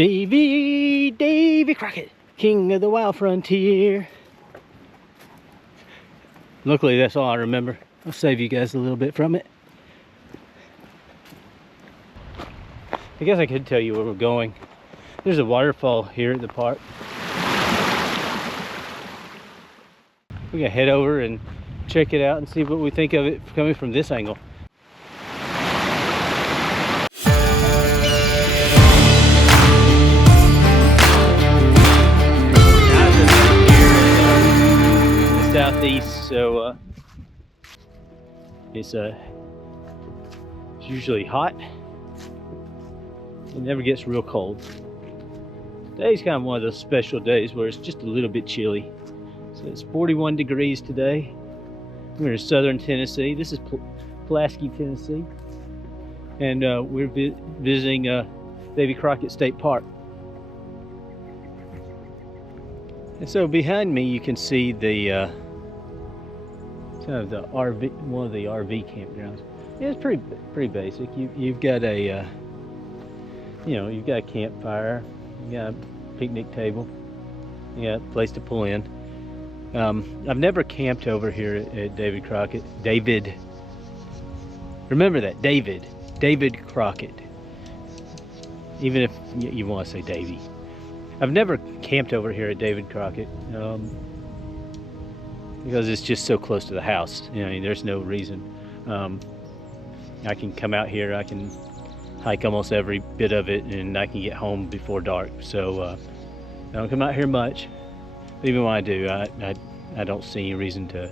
David Crockett, king of the wild frontier. Luckily, that's all I remember. I'll save you guys a little bit from it. I guess I could tell you where we're going. There's a waterfall here at the park. We're gonna head over and check it out and see what we think of it coming from this angle. Southeast, so it's usually hot. It never gets real cold. Today's kind of one of those special days where it's just a little bit chilly. So it's 41 degrees today. We're in southern Tennessee. This is Pulaski, Tennessee, and we're visiting David Crockett State Park. And so behind me, you can see the kind of the RV, one of the RV campgrounds. Yeah, it's pretty basic. You've got a you've got a campfire, you got a picnic table, you got a place to pull in. I've never camped over here at David Crockett. Remember that, David Crockett. Even if you want to say Davy. I've never camped over here at David Crockett because it's just so close to the house. There's no reason. I can come out here, I can hike almost every bit of it, and I can get home before dark. So I don't come out here much. But even when I do, I don't see any reason to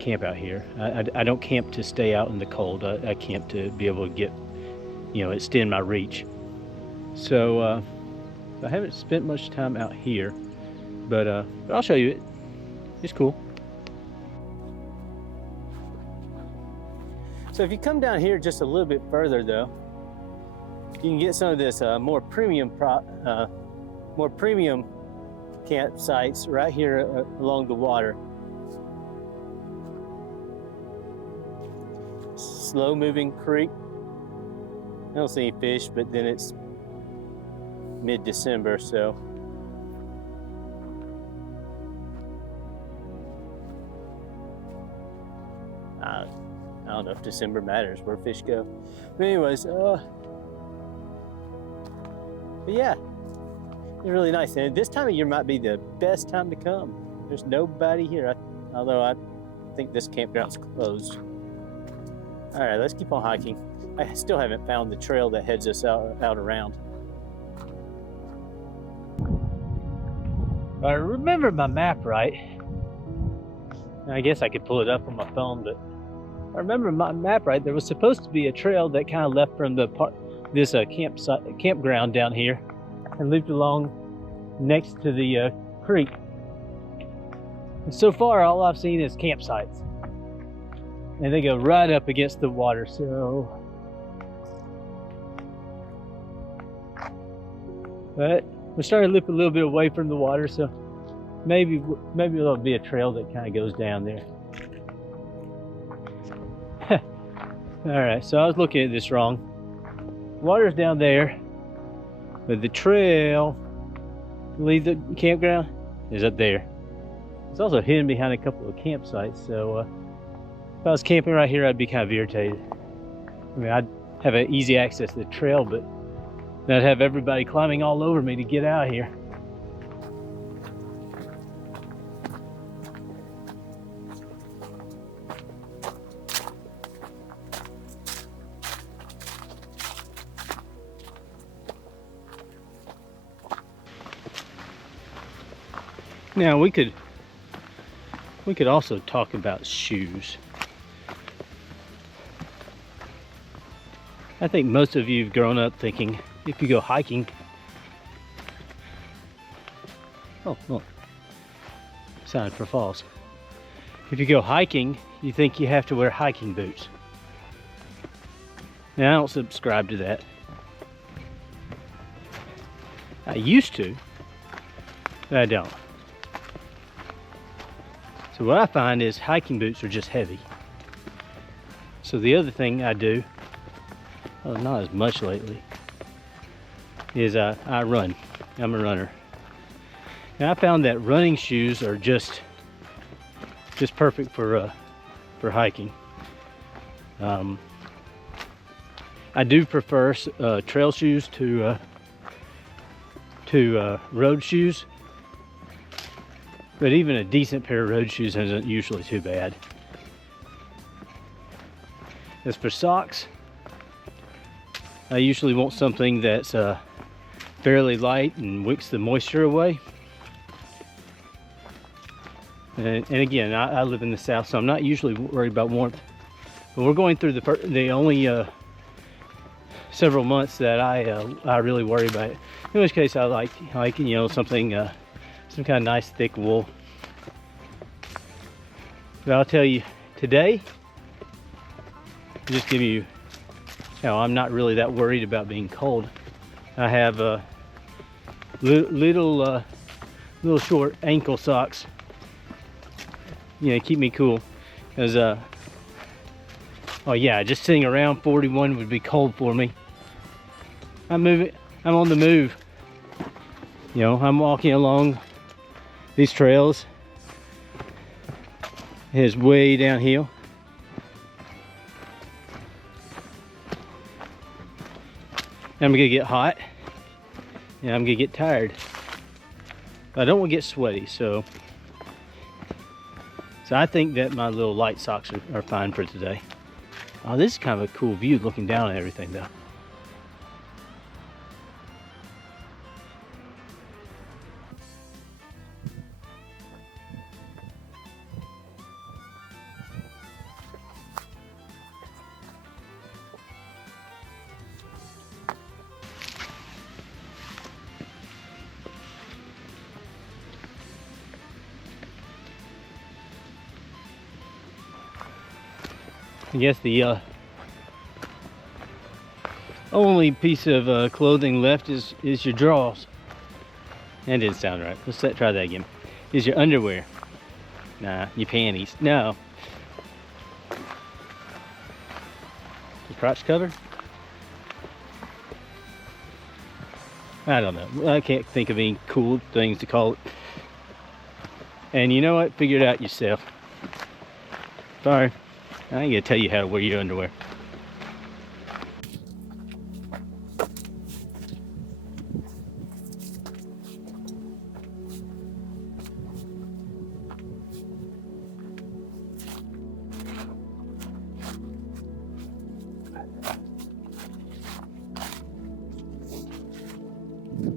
camp out here. I don't camp to stay out in the cold. I camp to be able to get, extend my reach. So I haven't spent much time out here, but I'll show you it. It's cool. So if you come down here just a little bit further, though, you can get some of this more premium campsites right here along the water. Slow-moving creek. I don't see any fish, but then it's mid-December, so I don't know if December matters where fish go. But anyways, but yeah, it's really nice. And this time of year might be the best time to come. There's nobody here, although I think this campground's closed. All right, let's keep on hiking. I still haven't found the trail that heads us out around. If I remember my map right, I guess I could pull it up on my phone, but if I remember my map right, there was supposed to be a trail that kind of left from the this campground down here and looped along next to the creek. And so far, all I've seen is campsites, and they go right up against the water. So, but we're starting to loop a little bit away from the water, so maybe there'll be a trail that kind of goes down there. All right, so I was looking at this wrong. Water's down there, but the trail to leave the campground is up there. It's also hidden behind a couple of campsites, so if I was camping right here, I'd be kind of irritated. I mean, I'd have an easy access to the trail, but I'd have everybody climbing all over me to get out of here. Now we could also talk about shoes. I think most of you have grown up thinking if you go hiking, oh look, sign for falls. If you go hiking, you think you have to wear hiking boots. Now I don't subscribe to that. I used to, but I don't. So what I find is hiking boots are just heavy. So the other thing I do, well, not as much lately, is I run. I'm a runner. And I found that running shoes are just perfect for hiking. I do prefer trail shoes to road shoes, but even a decent pair of road shoes isn't usually too bad. As for socks, I usually want something that's fairly light and wicks the moisture away. And again, I live in the south, so I'm not usually worried about warmth. But we're going through the only several months that I really worry about it. In which case, I like hiking, you know, something, some kind of nice thick wool. But I'll tell you, today, just give you, you know, I'm not really that worried about being cold. I have little short ankle socks. You know, keep me cool. Because, oh yeah, just sitting around 41 would be cold for me. I'm on the move. You know, I'm walking along these trails. It's way downhill. I'm gonna get hot. And I'm gonna get tired. But I don't want to get sweaty, so I think that my little light socks are fine for today. Oh, this is kind of a cool view looking down at everything though. I guess the only piece of clothing left is your drawers. That didn't sound right. Let's try that again. Is your underwear. Nah, your panties. No. Your crotch cover? I don't know. I can't think of any cool things to call it. And you know what? Figure it out yourself. Sorry. I ain't gonna tell you how to wear your underwear.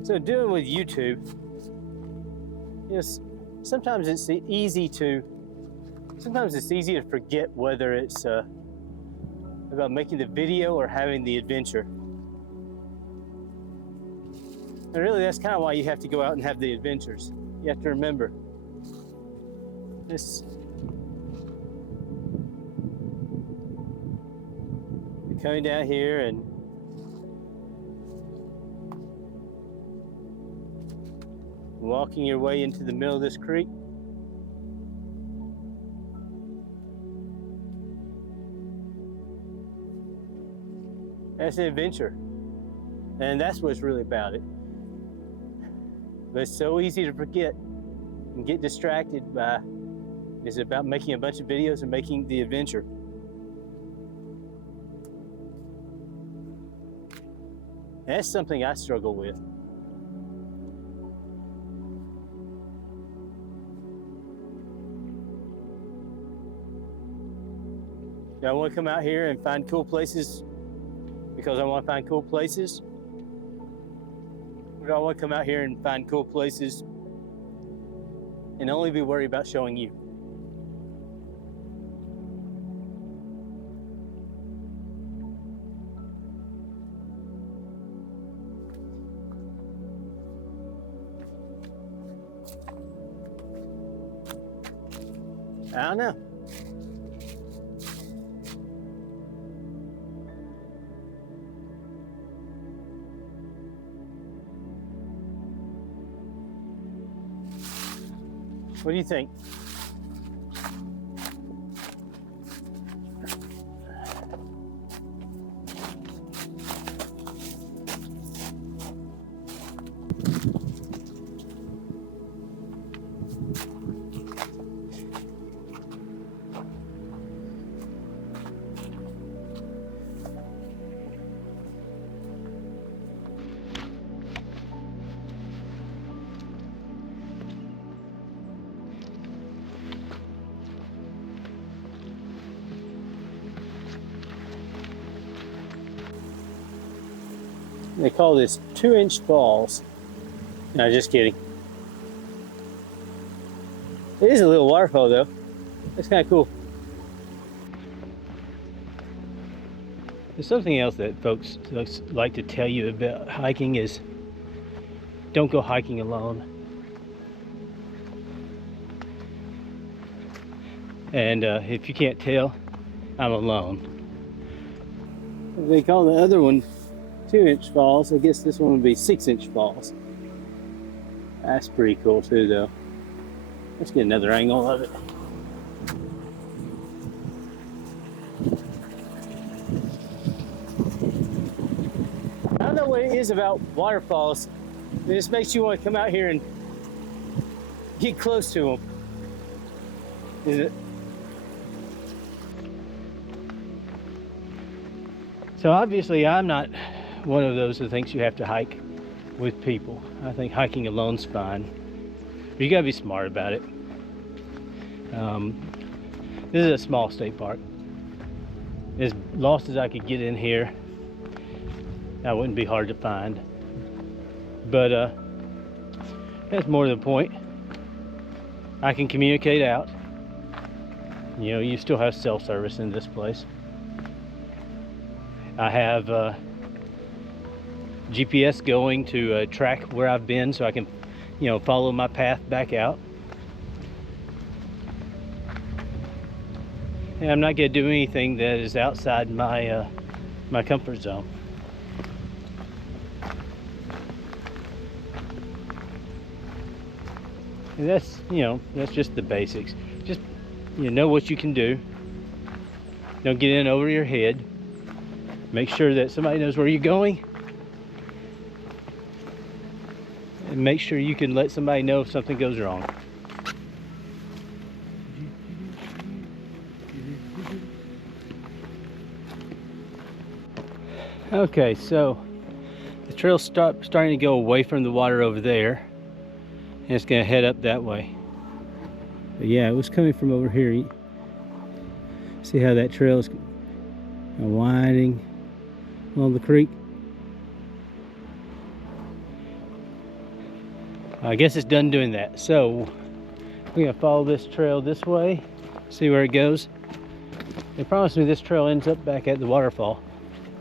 So doing with YouTube, yes, sometimes it's easy to forget whether it's about making the video or having the adventure. And really, that's kind of why you have to go out and have the adventures. You have to remember this. You're coming down here and walking your way into the middle of this creek. That's an adventure, and that's what's really about it. But it's so easy to forget and get distracted by. It's about making a bunch of videos and making the adventure. And that's something I struggle with. Do I want to come out here and find cool places because I want to find cool places? Or do I want to come out here and find cool places and only be worried about showing you? I don't know. What do you think? They call this 2-inch falls. No, just kidding. It is a little waterfall though. That's kind of cool. There's something else that folks like to tell you about hiking is don't go hiking alone. And if you can't tell, I'm alone. They call the other one 2-inch falls. I guess this one would be 6-inch falls. That's pretty cool too though. Let's get another angle of it. I don't know what it is about waterfalls. It just makes you want to come out here and get close to them. Is it? So obviously I'm not one of those who thinks you have to hike with people. I think hiking alone's fine. But you gotta be smart about it. This is a small state park. As lost as I could get in here, that wouldn't be hard to find. But that's more to the point. I can communicate out. You know, you still have cell service in this place. I have GPS going to track where I've been so I can, you know, follow my path back out. And I'm not going to do anything that is outside my my comfort zone. And that's, you know, that's just the basics. Just, you know what you can do. Don't get in over your head. Make sure that somebody knows where you're going. And make sure you can let somebody know if something goes wrong. Okay, so the trail's starting to go away from the water over there. And it's going to head up that way. But yeah, it was coming from over here. See how that trail is winding along the creek? I guess it's done doing that. So we're going to follow this trail this way, see where it goes. They promised me this trail ends up back at the waterfall,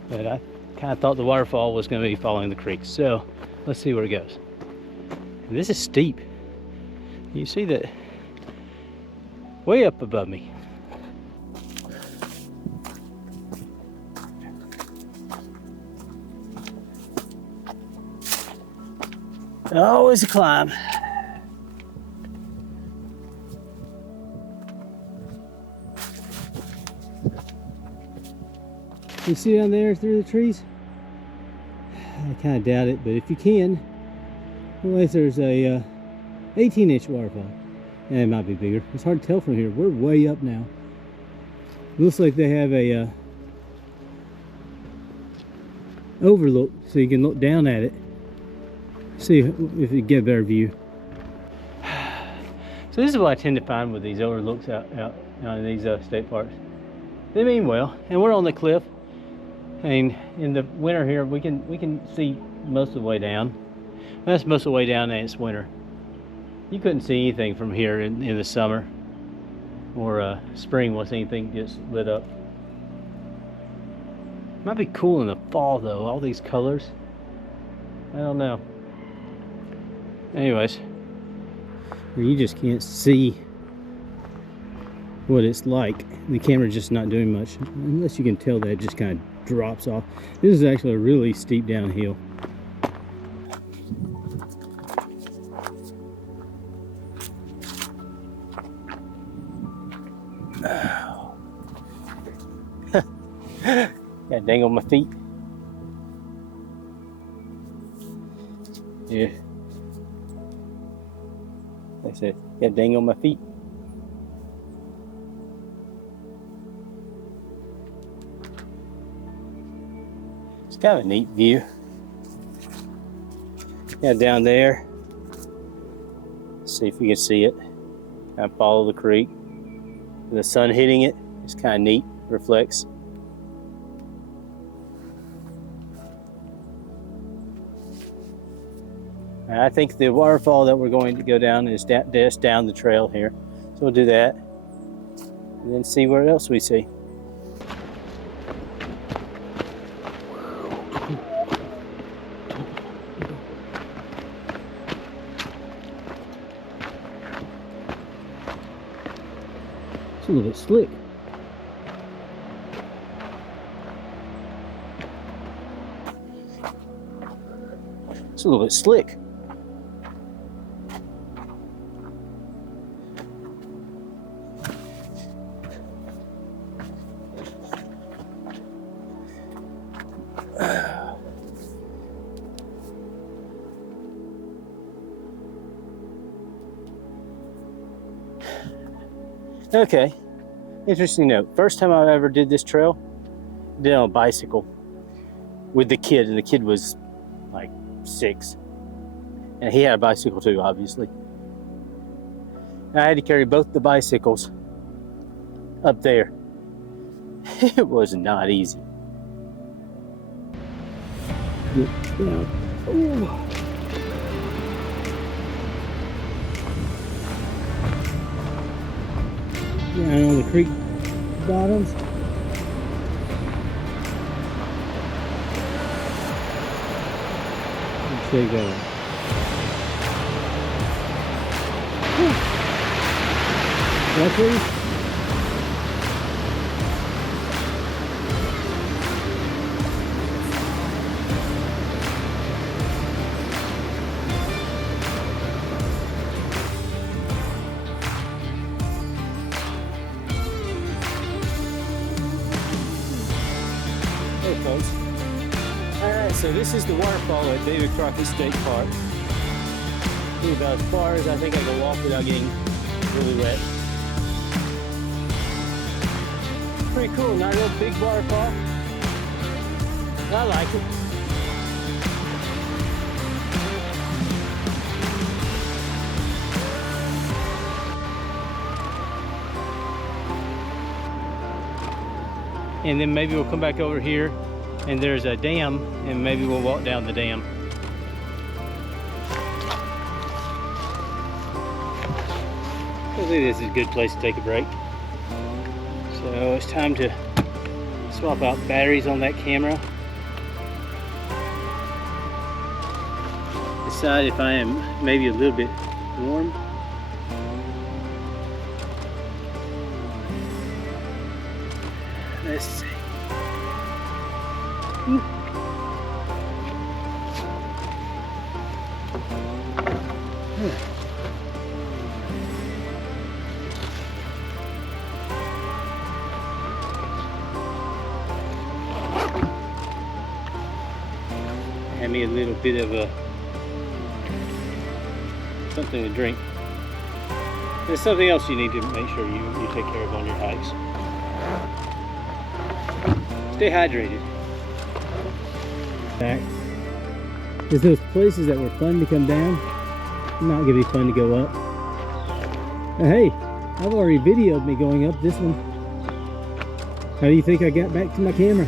but I kind of thought the waterfall was going to be following the creek. So let's see where it goes. And this is steep. You see that way up above me. Always a climb. You see down there through the trees? I kind of doubt it, but if you can, well, there's a 18-inch waterfall. And it might be bigger. It's hard to tell from here. We're way up now. It looks like they have a overlook, so you can look down at it. See if you get a better view. So this is what I tend to find with these overlooks out in these state parks. They mean well, and we're on the cliff. And in the winter here, we can see most of the way down. That's most of the way down, and it's winter. You couldn't see anything from here in the summer or spring once anything gets lit up. Might be cool in the fall though. All these colors. I don't know. Anyways, you just can't see what it's like. The camera's just not doing much, unless you can tell that it just kind of drops off. This is actually a really steep downhill. Got dang on my feet. Yeah. Like I said, got dang on my feet. It's kind of a neat view. Yeah, down there. Let's see if we can see it. Kind of follow the creek. The sun hitting it. It's kind of neat. Reflects. I think the waterfall that we're going to go down is just down the trail here. So we'll do that and then see what else we see. It's a little bit slick. It's a little bit slick. Okay, interesting note. First time I ever did this trail, did it on a bicycle with the kid, and the kid was like 6. And he had a bicycle too, obviously. And I had to carry both the bicycles up there. It was not easy. Yeah. Ooh. Down on the creek bottoms. Let's see going. That please? Folks. Alright, so this is the waterfall at David Crockett State Park. It's about as far as I think I can walk without getting really wet. Pretty cool, not a real big waterfall. I like it. And then maybe we'll come back over here and there's a dam, and maybe we'll walk down the dam. I think this is a good place to take a break. So it's time to swap out batteries on that camera. Decide if I am maybe a little bit warm. Let's see. Have me a little bit of something to drink. There's something else you need to make sure you take care of on your hikes. Stay hydrated. Back. Because those places that were fun to come down, not gonna be fun to go up. Hey, I've already videoed me going up this one. How do you think I got back to my camera?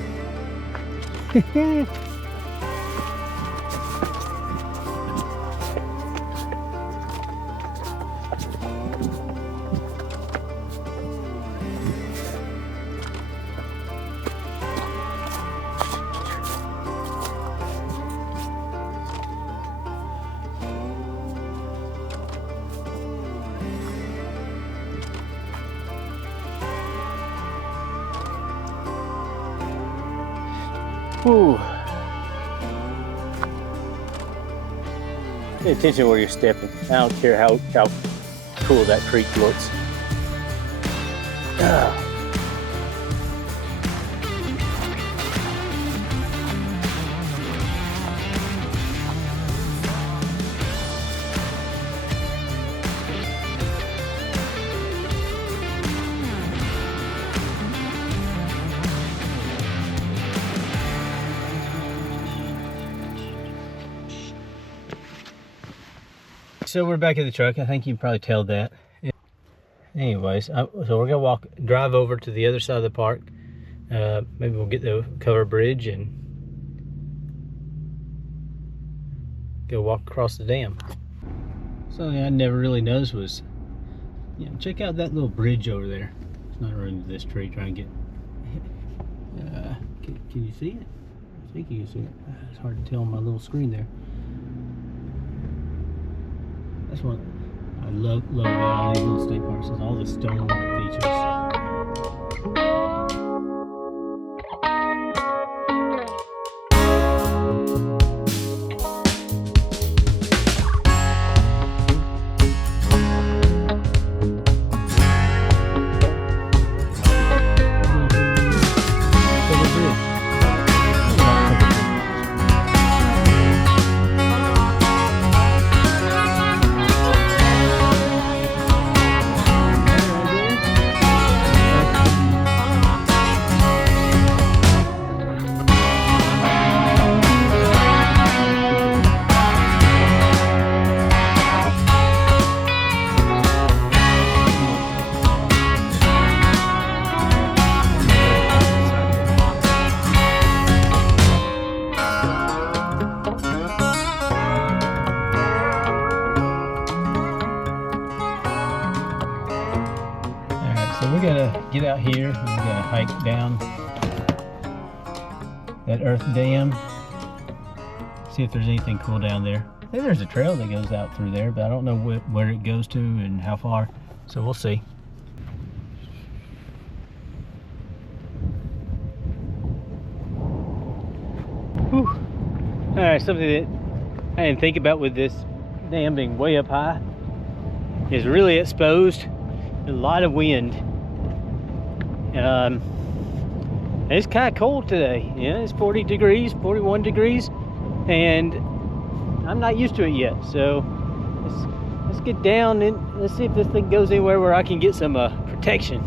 Ooh. Pay attention where you're stepping. I don't care how cool that creek looks. Ah. So we're back at the truck. I think you can probably tell that. Anyways, so we're gonna drive over to the other side of the park. Maybe we'll get the cover bridge and go walk across the dam. Something I never really noticed was, check out that little bridge over there. It's not running into this tree trying to get. Can you see it? I think you can see it. It's hard to tell on my little screen there. That's what I love about all these little state parks, is all the stone features. So we're gonna get out here and we're gonna hike down that earth dam, see if there's anything cool down there. I think there's a trail that goes out through there, but I don't know where it goes to and how far, so we'll see. Whew. All right, something that I didn't think about with this dam being way up high is really exposed. A lot of wind. It's kind of cold today. It's 40 degrees, 41 degrees, and I'm not used to it yet. So let's get down and let's see if this thing goes anywhere where I can get some protection.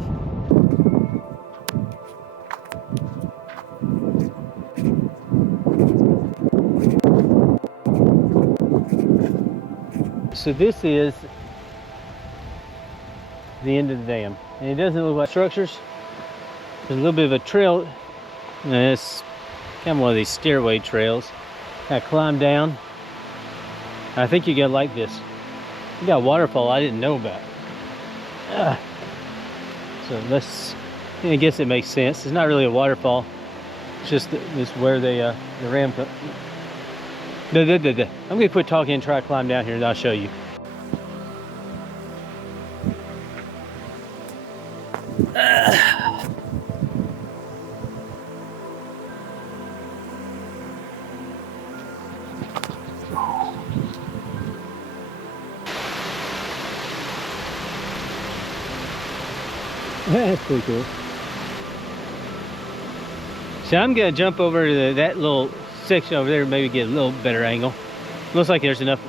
So this is the end of the dam, and it doesn't look like structures. There's a little bit of a trail, and it's kind of one of these stairway trails. I climb down. I think you're gonna like this. You got a waterfall I didn't know about. So I guess it makes sense. It's not really a waterfall. It's just this where the ram. I'm gonna quit talking and try to climb down here, and I'll show you. That's pretty cool. So I'm gonna jump over to that little section over there, maybe get a little better angle. Looks like there's enough,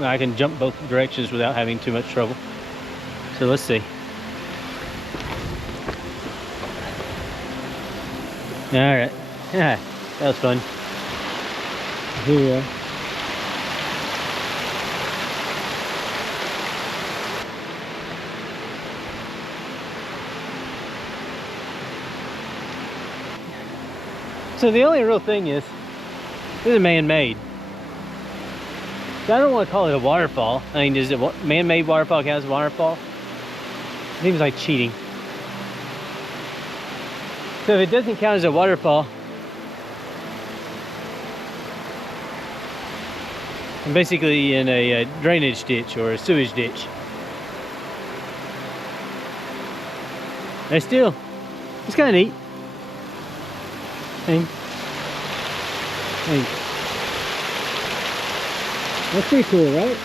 I can jump both directions without having too much trouble. So let's see. All right, that was fun. Here we are. So the only real thing is, this is man-made. So I don't want to call it a waterfall. I mean, does a man-made waterfall count as a waterfall? It seems like cheating. So if it doesn't count as a waterfall, I'm basically in a drainage ditch or a sewage ditch. And still, it's kind of neat. That's pretty cool, right?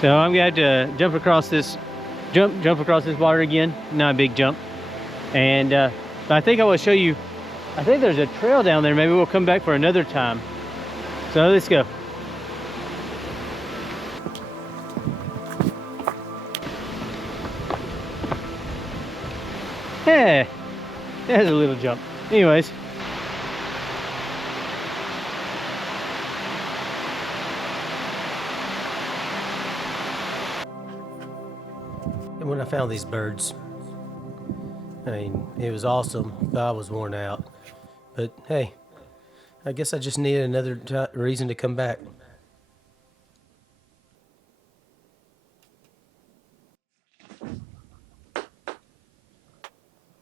So I'm gonna have to jump across this water again. Not a big jump, and but I think I will show you. I think there's a trail down there. Maybe we'll come back for another time. So let's go. Yeah, there's a little jump. Anyways. when I found these birds. I mean, it was awesome, but I was worn out. But hey, I guess I just needed another reason to come back.